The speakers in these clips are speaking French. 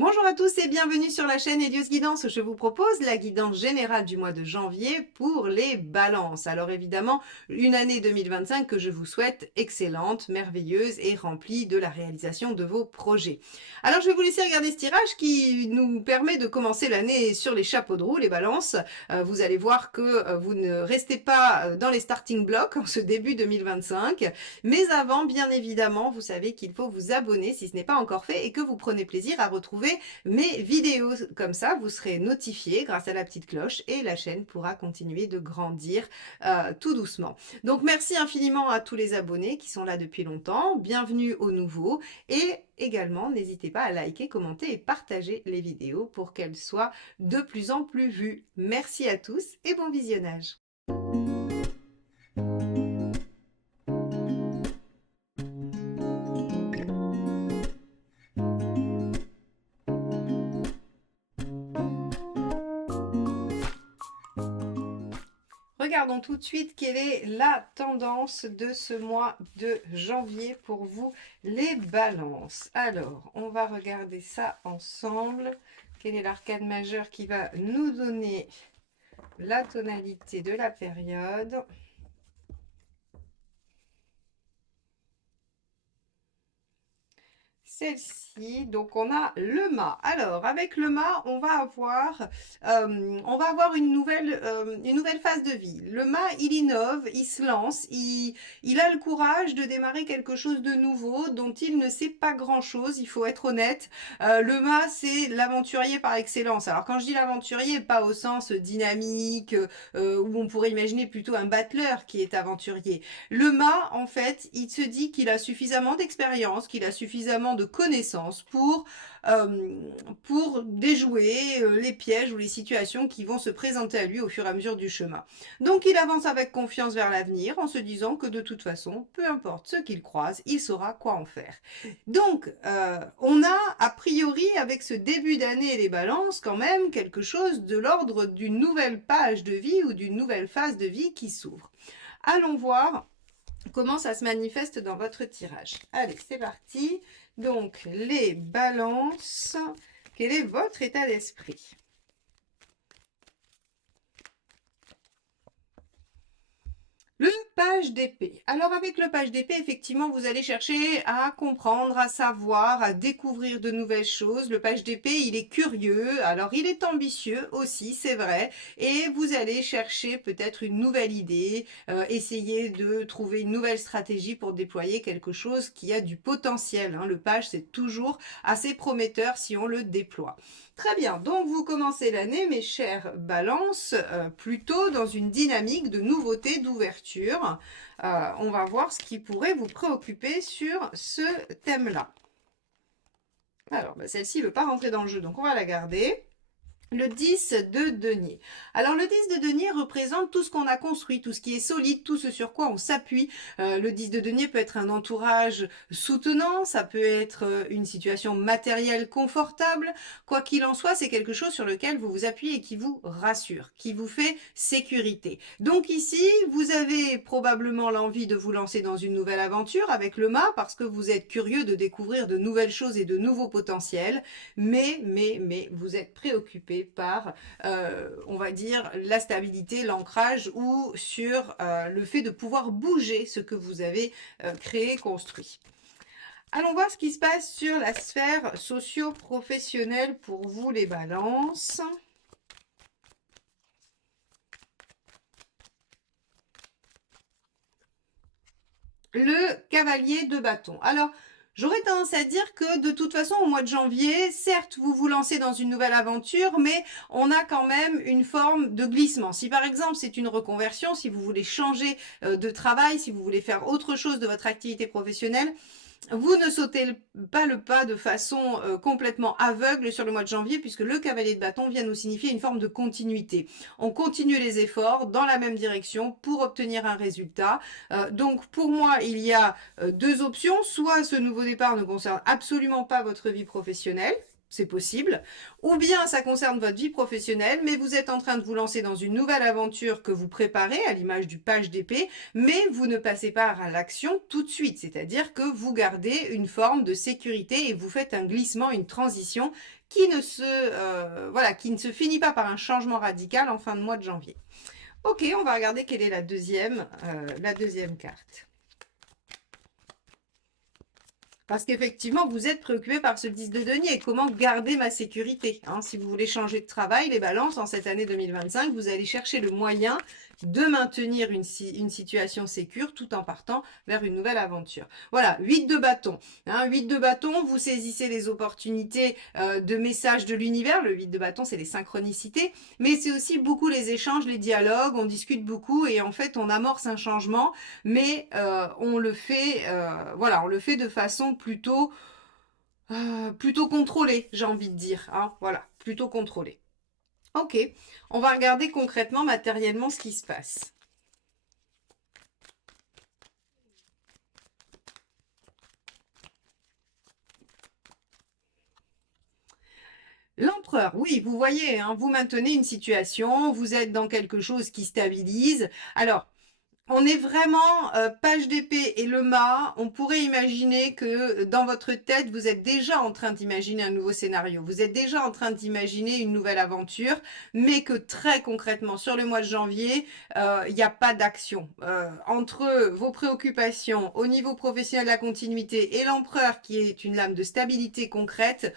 Bonjour à tous et bienvenue sur la chaîne Elios Guidance. Je vous propose la guidance générale du mois de janvier pour les balances. Alors évidemment, une année 2025 que je vous souhaite excellente, merveilleuse et remplie de la réalisation de vos projets. Alors je vais vous laisser regarder ce tirage qui nous permet de commencer l'année sur les chapeaux de roue, les balances. Vous allez voir que vous ne restez pas dans les starting blocks en ce début 2025. Mais avant, bien évidemment, vous savez qu'il faut vous abonner si ce n'est pas encore fait et que vous prenez plaisir à retrouver mes vidéos. Comme ça, vous serez notifié grâce à la petite cloche et la chaîne pourra continuer de grandir tout doucement. Donc merci infiniment à tous les abonnés qui sont là depuis longtemps. Bienvenue aux nouveaux et également n'hésitez pas à liker, commenter et partager les vidéos pour qu'elles soient de plus en plus vues. Merci à tous et bon visionnage. Regardons tout de suite quelle est la tendance de ce mois de janvier pour vous, les balances. Alors, on va regarder ça ensemble. Quel est l'arcane majeur qui va nous donner la tonalité de la période ? Celle-ci, donc on a le mât. Alors avec le mât, on va avoir une nouvelle phase de vie. Le mât, il innove, il se lance, il a le courage de démarrer quelque chose de nouveau dont il ne sait pas grand-chose. Il faut être honnête. Le mât, c'est l'aventurier par excellence. Alors quand je dis l'aventurier, pas au sens dynamique où on pourrait imaginer plutôt un battleur qui est aventurier. Le mât, en fait, il se dit qu'il a suffisamment d'expérience, qu'il a suffisamment de connaissances pour déjouer les pièges ou les situations qui vont se présenter à lui au fur et à mesure du chemin. Donc il avance avec confiance vers l'avenir en se disant que de toute façon, peu importe ce qu'il croise, il saura quoi en faire. Donc on a a priori avec ce début d'année et les balances quand même quelque chose de l'ordre d'une nouvelle page de vie ou d'une nouvelle phase de vie qui s'ouvre. Allons voir comment ça se manifeste dans votre tirage. Allez, c'est parti. Donc, les balances, quel est votre état d'esprit ? Le page d'épée. Alors avec le page d'épée, effectivement, vous allez chercher à comprendre, à savoir, à découvrir de nouvelles choses. Le page d'épée, il est curieux, alors il est ambitieux aussi, c'est vrai. Et vous allez chercher peut-être une nouvelle idée, essayer de trouver une nouvelle stratégie pour déployer quelque chose qui a du potentiel. Hein. Le page, c'est toujours assez prometteur si on le déploie. Très bien, donc vous commencez l'année, mes chers balances, plutôt dans une dynamique de nouveauté, d'ouverture. On va voir ce qui pourrait vous préoccuper sur ce thème-là. Alors, celle-ci ne veut pas rentrer dans le jeu, donc on va la garder. Le 10 de denier. Alors le 10 de denier représente tout ce qu'on a construit, tout ce qui est solide, tout ce sur quoi on s'appuie. Le 10 de denier peut être un entourage soutenant, ça peut être une situation matérielle confortable. Quoi qu'il en soit, c'est quelque chose sur lequel vous vous appuyez et qui vous rassure, qui vous fait sécurité. Donc ici, vous avez probablement l'envie de vous lancer dans une nouvelle aventure avec le mât parce que vous êtes curieux de découvrir de nouvelles choses et de nouveaux potentiels, mais vous êtes préoccupé par, on va dire, la stabilité, l'ancrage ou sur le fait de pouvoir bouger ce que vous avez créé, construit. Allons voir ce qui se passe sur la sphère socio-professionnelle pour vous les balances. Le cavalier de bâton. Alors, j'aurais tendance à dire que de toute façon, au mois de janvier, certes, vous vous lancez dans une nouvelle aventure, mais on a quand même une forme de glissement. Si par exemple, c'est une reconversion, si vous voulez changer de travail, si vous voulez faire autre chose de votre activité professionnelle, vous ne sautez pas le pas de façon complètement aveugle sur le mois de janvier puisque le cavalier de bâton vient nous signifier une forme de continuité. On continue les efforts dans la même direction pour obtenir un résultat. Donc pour moi, il y a deux options. Soit ce nouveau départ ne concerne absolument pas votre vie professionnelle, c'est possible, ou bien ça concerne votre vie professionnelle, mais vous êtes en train de vous lancer dans une nouvelle aventure que vous préparez à l'image du page d'épée, mais vous ne passez pas à l'action tout de suite, c'est-à-dire que vous gardez une forme de sécurité et vous faites un glissement, une transition qui qui ne se finit pas par un changement radical en fin de mois de janvier. Ok, on va regarder quelle est la deuxième carte. Parce qu'effectivement, vous êtes préoccupé par ce 10 de denier. Comment garder ma sécurité, hein? Si vous voulez changer de travail, les balances, en cette année 2025, vous allez chercher le moyen de maintenir une situation sécure tout en partant vers une nouvelle aventure. Voilà, 8 de bâton. Hein, 8 de bâton, vous saisissez les opportunités de messages de l'univers. Le 8 de bâton, c'est les synchronicités. Mais c'est aussi beaucoup les échanges, les dialogues. On discute beaucoup et en fait, on amorce un changement. Mais on le fait, on le fait de façon plutôt contrôlée, j'ai envie de dire. Hein, voilà, plutôt contrôlée. Ok, on va regarder concrètement, matériellement, ce qui se passe. L'empereur, oui, vous voyez, hein, vous maintenez une situation, vous êtes dans quelque chose qui stabilise. Alors, on est vraiment page d'épée et le mât. On pourrait imaginer que dans votre tête, vous êtes déjà en train d'imaginer un nouveau scénario. Vous êtes déjà en train d'imaginer une nouvelle aventure, mais que très concrètement, sur le mois de janvier, il n'y a pas d'action. Entre vos préoccupations au niveau professionnel de la continuité et l'empereur qui est une lame de stabilité concrète,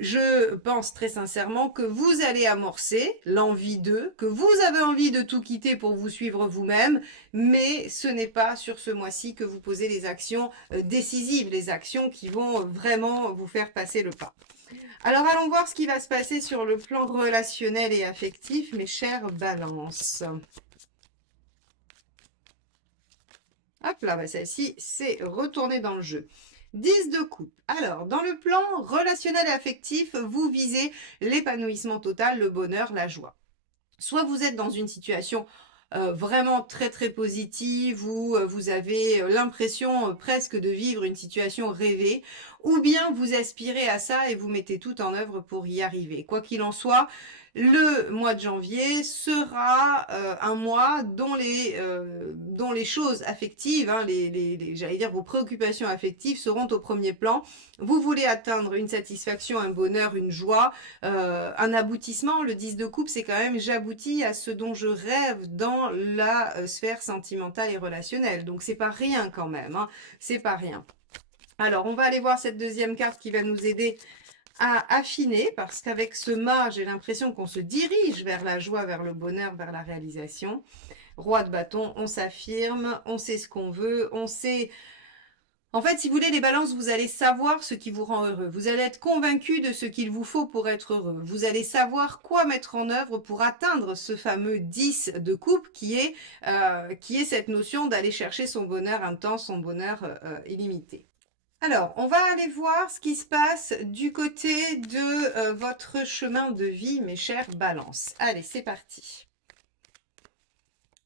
je pense très sincèrement que vous allez amorcer l'envie d'eux, que vous avez envie de tout quitter pour vous suivre vous-même, mais ce n'est pas sur ce mois-ci que vous posez les actions décisives, les actions qui vont vraiment vous faire passer le pas. Alors allons voir ce qui va se passer sur le plan relationnel et affectif, mes chères balances. Hop là, celle-ci s'est retournée dans le jeu. 10 de coupe. Alors, dans le plan relationnel et affectif, vous visez l'épanouissement total, le bonheur, la joie. Soit vous êtes dans une situation vraiment très très positive où vous avez l'impression presque de vivre une situation rêvée, ou bien vous aspirez à ça et vous mettez tout en œuvre pour y arriver. Quoi qu'il en soit, le mois de janvier sera un mois dont les choses affectives, hein, j'allais dire vos préoccupations affectives seront au premier plan. Vous voulez atteindre une satisfaction, un bonheur, une joie, un aboutissement. Le 10 de coupe, c'est quand même j'aboutis à ce dont je rêve dans la sphère sentimentale et relationnelle. Donc c'est pas rien quand même, hein, c'est pas rien. Alors on va aller voir cette deuxième carte qui va nous aider à affiner, parce qu'avec ce mât, j'ai l'impression qu'on se dirige vers la joie, vers le bonheur, vers la réalisation. Roi de bâton, on s'affirme, on sait ce qu'on veut, on sait... En fait, si vous voulez, les balances, vous allez savoir ce qui vous rend heureux. Vous allez être convaincu de ce qu'il vous faut pour être heureux. Vous allez savoir quoi mettre en œuvre pour atteindre ce fameux 10 de coupe qui est cette notion d'aller chercher son bonheur intense, son bonheur illimité. Alors, on va aller voir ce qui se passe du côté de votre chemin de vie, mes chères balances. Allez, c'est parti.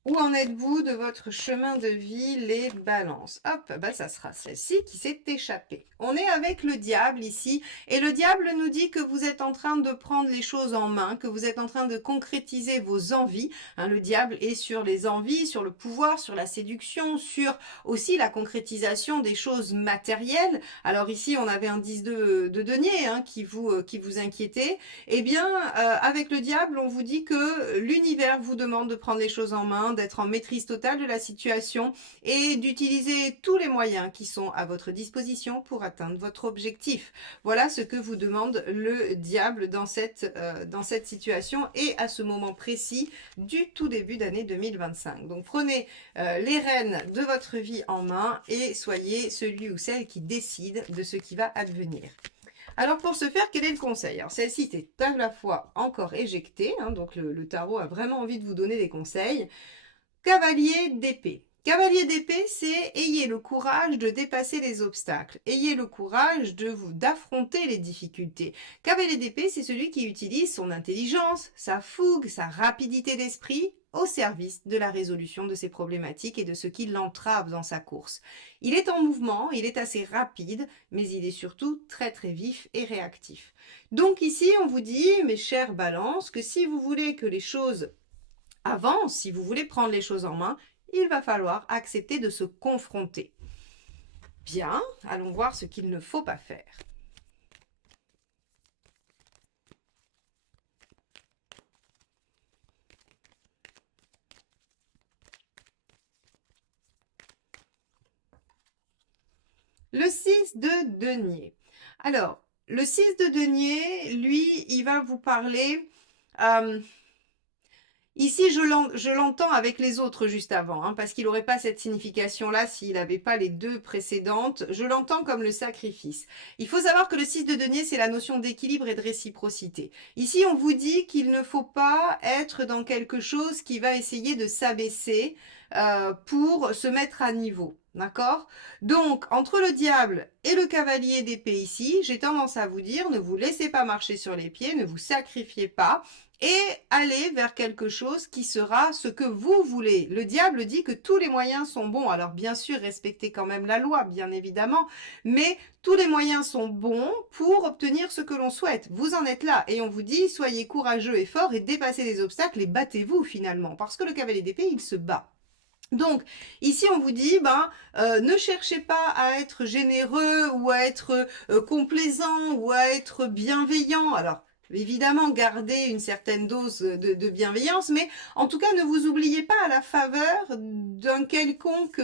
Où en êtes-vous de votre chemin de vie, les balances? Hop, ça sera celle-ci qui s'est échappée. On est avec le diable ici, et le diable nous dit que vous êtes en train de prendre les choses en main, que vous êtes en train de concrétiser vos envies. Hein, le diable est sur les envies, sur le pouvoir, sur la séduction, sur aussi la concrétisation des choses matérielles. Alors ici, on avait un 10 de denier hein, qui vous inquiétait. Eh bien, avec le diable, on vous dit que l'univers vous demande de prendre les choses en main, d'être en maîtrise totale de la situation et d'utiliser tous les moyens qui sont à votre disposition pour atteindre votre objectif. Voilà ce que vous demande le diable dans cette situation et à ce moment précis du tout début d'année 2025. Donc prenez les rênes de votre vie en main et soyez celui ou celle qui décide de ce qui va advenir. Alors pour ce faire, quel est le conseil? Alors celle-ci est à la fois encore éjectée, hein, donc le tarot a vraiment envie de vous donner des conseils. Cavalier d'épée. Cavalier d'épée, c'est ayez le courage de dépasser les obstacles, ayez le courage d'affronter les difficultés. Cavalier d'épée, c'est celui qui utilise son intelligence, sa fougue, sa rapidité d'esprit au service de la résolution de ses problématiques et de ce qui l'entrave dans sa course. Il est en mouvement, il est assez rapide, mais il est surtout très très vif et réactif. Donc ici, on vous dit, mes chers balances, que si vous voulez que les choses avancent, si vous voulez prendre les choses en main, il va falloir accepter de se confronter. Bien, allons voir ce qu'il ne faut pas faire. Le 6 de denier. Alors, le 6 de denier, lui, il va vous parler... Ici, je l'entends avec les autres juste avant, hein, parce qu'il n'aurait pas cette signification-là s'il n'avait pas les deux précédentes. Je l'entends comme le sacrifice. Il faut savoir que le 6 de denier, c'est la notion d'équilibre et de réciprocité. Ici, on vous dit qu'il ne faut pas être dans quelque chose qui va essayer de s'abaisser pour se mettre à niveau. D'accord? Donc, entre le diable et le cavalier d'épée ici, j'ai tendance à vous dire, ne vous laissez pas marcher sur les pieds, ne vous sacrifiez pas, et aller vers quelque chose qui sera ce que vous voulez. Le diable dit que tous les moyens sont bons. Alors bien sûr, respectez quand même la loi, bien évidemment, mais tous les moyens sont bons pour obtenir ce que l'on souhaite. Vous en êtes là et on vous dit soyez courageux et forts et dépassez les obstacles et battez-vous finalement, parce que le cavalier d'épée, il se bat. Donc, ici, on vous dit, ne cherchez pas à être généreux ou à être complaisant ou à être bienveillant. Alors, évidemment, gardez une certaine dose de bienveillance, mais en tout cas, ne vous oubliez pas à la faveur d'un quelconque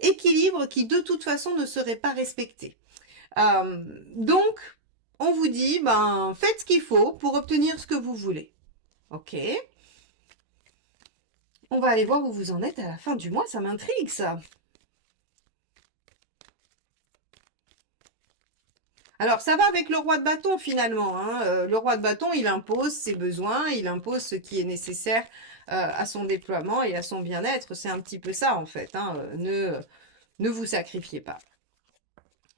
équilibre qui, de toute façon, ne serait pas respecté. Donc, on vous dit, faites ce qu'il faut pour obtenir ce que vous voulez. Ok? On va aller voir où vous en êtes à la fin du mois, ça m'intrigue ça. Alors, ça va avec le roi de bâton finalement, hein. Le roi de bâton, il impose ses besoins, il impose ce qui est nécessaire à son déploiement et à son bien-être. C'est un petit peu ça en fait, hein. Ne vous sacrifiez pas.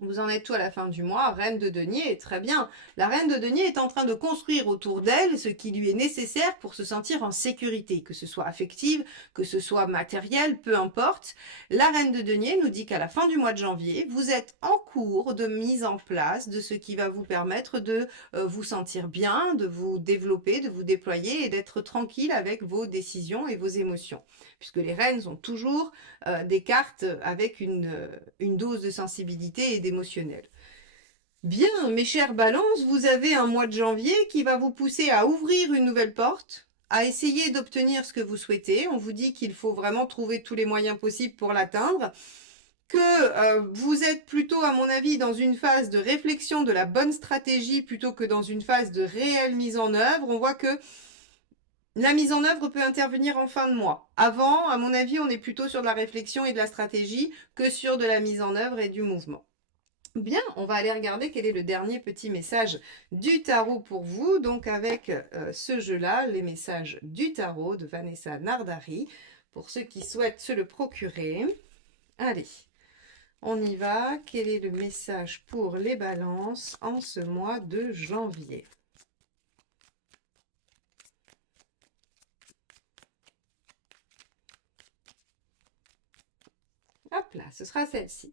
Vous en êtes tout à la fin du mois, reine de denier, très bien. La reine de denier est en train de construire autour d'elle ce qui lui est nécessaire pour se sentir en sécurité, que ce soit affective, que ce soit matériel, peu importe. La reine de denier nous dit qu'à la fin du mois de janvier, vous êtes en cours de mise en place de ce qui va vous permettre de vous sentir bien, de vous développer, de vous déployer et d'être tranquille avec vos décisions et vos émotions. Puisque les reines ont toujours des cartes avec une dose de sensibilité et d'émotionnel. Bien, mes chers balances, vous avez un mois de janvier qui va vous pousser à ouvrir une nouvelle porte, à essayer d'obtenir ce que vous souhaitez. On vous dit qu'il faut vraiment trouver tous les moyens possibles pour l'atteindre, que vous êtes plutôt, à mon avis, dans une phase de réflexion de la bonne stratégie plutôt que dans une phase de réelle mise en œuvre. On voit que la mise en œuvre peut intervenir en fin de mois. Avant, à mon avis, on est plutôt sur de la réflexion et de la stratégie que sur de la mise en œuvre et du mouvement. Bien, on va aller regarder quel est le dernier petit message du tarot pour vous. Donc avec ce jeu-là, les messages du tarot de Vanessa Nardari, pour ceux qui souhaitent se le procurer. Allez, on y va. Quel est le message pour les balances en ce mois de janvier ? Hop là, ce sera celle-ci.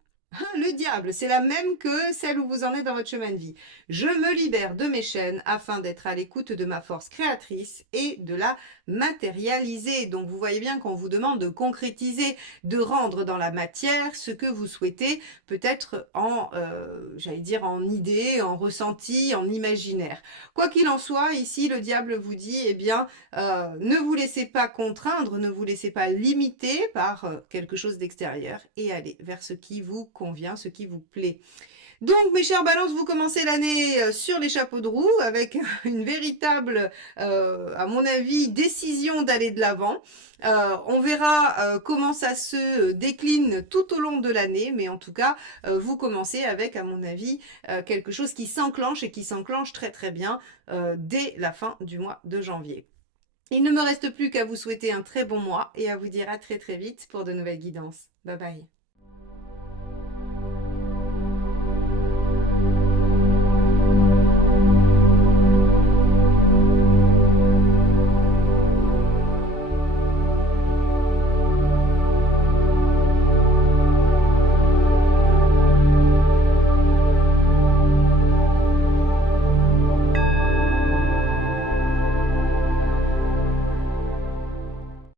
Le diable, c'est la même que celle où vous en êtes dans votre chemin de vie. Je me libère de mes chaînes afin d'être à l'écoute de ma force créatrice et de la matérialiser. Donc vous voyez bien qu'on vous demande de concrétiser, de rendre dans la matière ce que vous souhaitez, peut-être en, j'allais dire, en idée, en ressenti, en imaginaire. Quoi qu'il en soit, ici, le diable vous dit, eh bien, ne vous laissez pas contraindre, ne vous laissez pas limiter par quelque chose d'extérieur et allez vers ce qui vous convient, ce qui vous plaît. Donc, mes chers balances, vous commencez l'année sur les chapeaux de roue avec une véritable, à mon avis, décision d'aller de l'avant. On verra comment ça se décline tout au long de l'année, mais en tout cas, vous commencez avec, à mon avis, quelque chose qui s'enclenche et qui s'enclenche très très bien dès la fin du mois de janvier. Il ne me reste plus qu'à vous souhaiter un très bon mois et à vous dire à très très vite pour de nouvelles guidances. Bye bye.